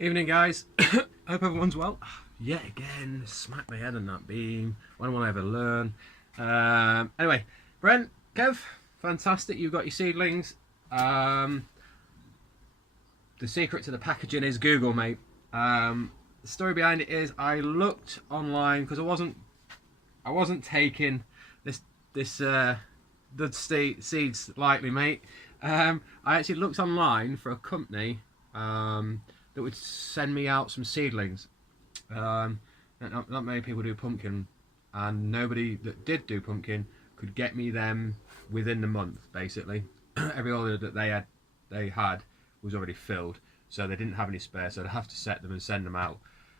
Evening, guys. Hope everyone's well. Yet again, smack my head on that beam. When will I ever learn? Anyway, Brent, Kev, fantastic. You've got your seedlings. The secret to the packaging is Google, mate. The story behind it is I looked online because I wasn't taking this seeds lightly, mate. I actually looked online for a company that would send me out some seedlings. Not many people do pumpkin, and nobody that did do pumpkin could get me them within the month. Basically, every order that they had was already filled, so they didn't have any spare. So I'd have to set them and send them out.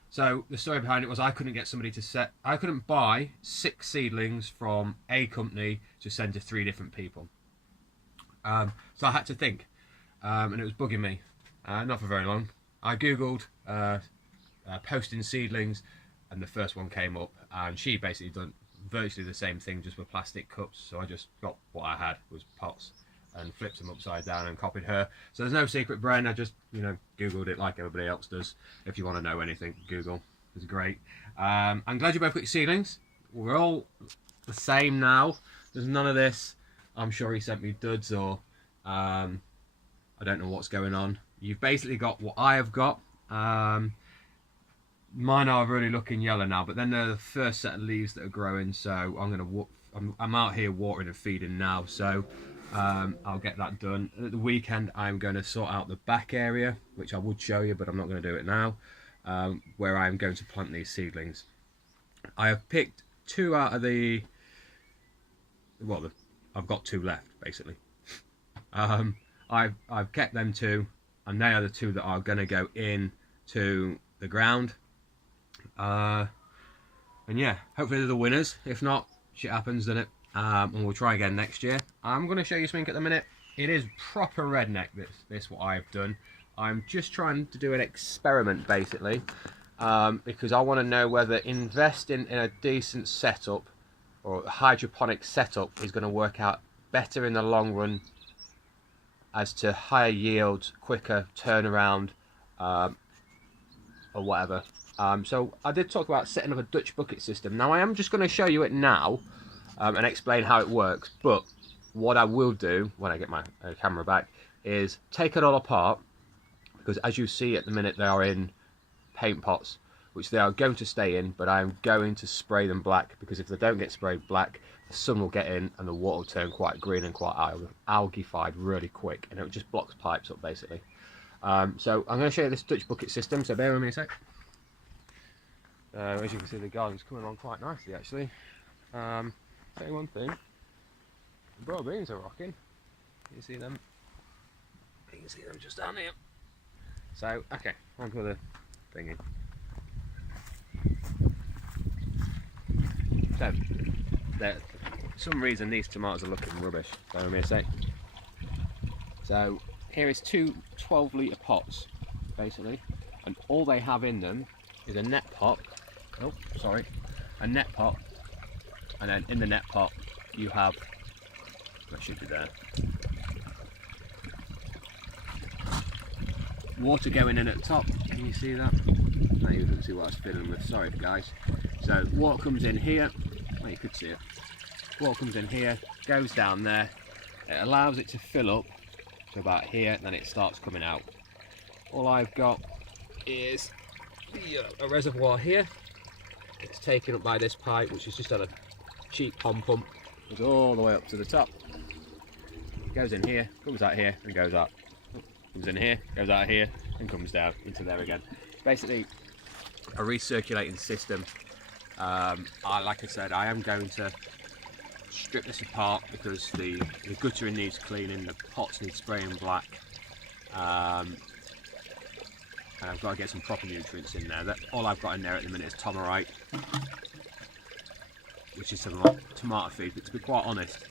So the story behind it was I couldn't get somebody to set. I couldn't buy 6 seedlings from a company to send to 3 different people. So I had to think, and it was bugging me. Not for very long. I googled posting seedlings, and the first one came up, and she basically done virtually the same thing, just with plastic cups. So I just got what I had was pots and flipped them upside down and copied her. So there's no secret brand. I just googled it like everybody else does. If you want to know anything, Google is great. I'm glad you both got your seedlings. We're all the same now. There's none of this I'm sure he sent me duds, or I don't know what's going on. You've basically got what I have got. Mine are really looking yellow now, but then they're the first set of leaves that are growing, so I'm out here watering and feeding now, so I'll get that done. At the weekend I'm going to sort out the back area, which I would show you, but I'm not going to do it now, where I'm going to plant these seedlings. I have picked 2 out of I've got 2 left, basically. I've kept them 2, and they are the 2 that are going to go in to the ground. And yeah, hopefully they're the winners. If not, shit happens, doesn't it? And we'll try again next year. I'm going to show you something at the minute. It is proper redneck, this what I've done. I'm just trying to do an experiment, basically, because I want to know whether investing in a decent setup or a hydroponic setup is going to work out better in the long run as to higher yields, quicker turnaround, or whatever. So I did talk about setting up a Dutch bucket system. Now I am just going to show you it now and explain how it works, but what I will do when I get my camera back is take it all apart, because as you see at the minute they are in paint pots, which they are going to stay in, but I'm going to spray them black, because if they don't get sprayed black, the sun will get in and the water will turn quite green and quite algae-fied really quick, and it just blocks pipes up, basically. So I'm going to show you this Dutch bucket system, so bear with me a sec. As you can see, the garden's coming along quite nicely, actually. Tell you one thing, the broad beans are rocking. You see them? You can see them just down here. So, okay, on to the thingy. So, for some reason these tomatoes are looking rubbish. Bear with me a sec. So, here is 2 12-litre pots, basically, and all they have in them is a net pot. Oh, sorry, a net pot, and then in the net pot you have, that should be there, water going in at the top. Can you see that? No, you can see what I was fiddling with. Sorry, guys. So water comes in here. Well, you could see it. Water comes in here, goes down there. It allows it to fill up to about here, and then it starts coming out. All I've got is a reservoir here. It's taken up by this pipe, which is just on a cheap pond pump. Goes all the way up to the top. Goes in here, comes out here, and goes up. Comes in here, goes out here, and comes down into there again. Basically, a recirculating system. Like I said, I am going to strip this apart because the guttering needs cleaning, the pots need spraying black, and I've got to get some proper nutrients in there. All I've got in there at the minute is tomarite, which is some tomato feed, but to be quite honest,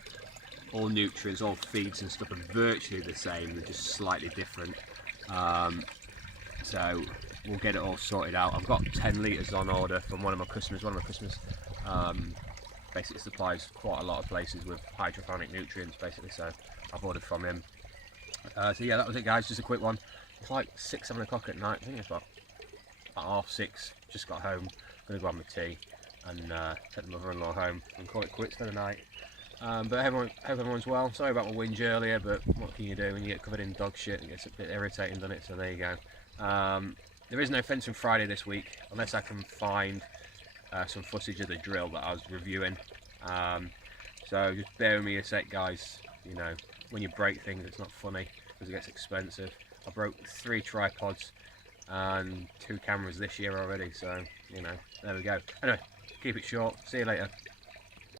all nutrients, all feeds and stuff are virtually the same, they're just slightly different. So we'll get it all sorted out. I've got 10 litres on order from one of my customers. Basically supplies quite a lot of places with hydroponic nutrients, basically, so I've ordered from him. So yeah, that was it, guys, just a quick one. It's like 6, 7 o'clock at night. I think it's about 6:30. Just got home. Gonna go have my tea and take the mother-in-law home and call it quits for the night. But hope everyone's well. Sorry about my whinge earlier, but what can you do when you get covered in dog shit? It gets a bit irritating, doesn't it? So there you go. There is no fencing Friday this week, unless I can find some footage of the drill that I was reviewing. So just bear with me a sec, guys. You know, when you break things, it's not funny because it gets expensive. I broke 3 tripods and 2 cameras this year already, so you know, there we go. Anyway, keep it short. See you later.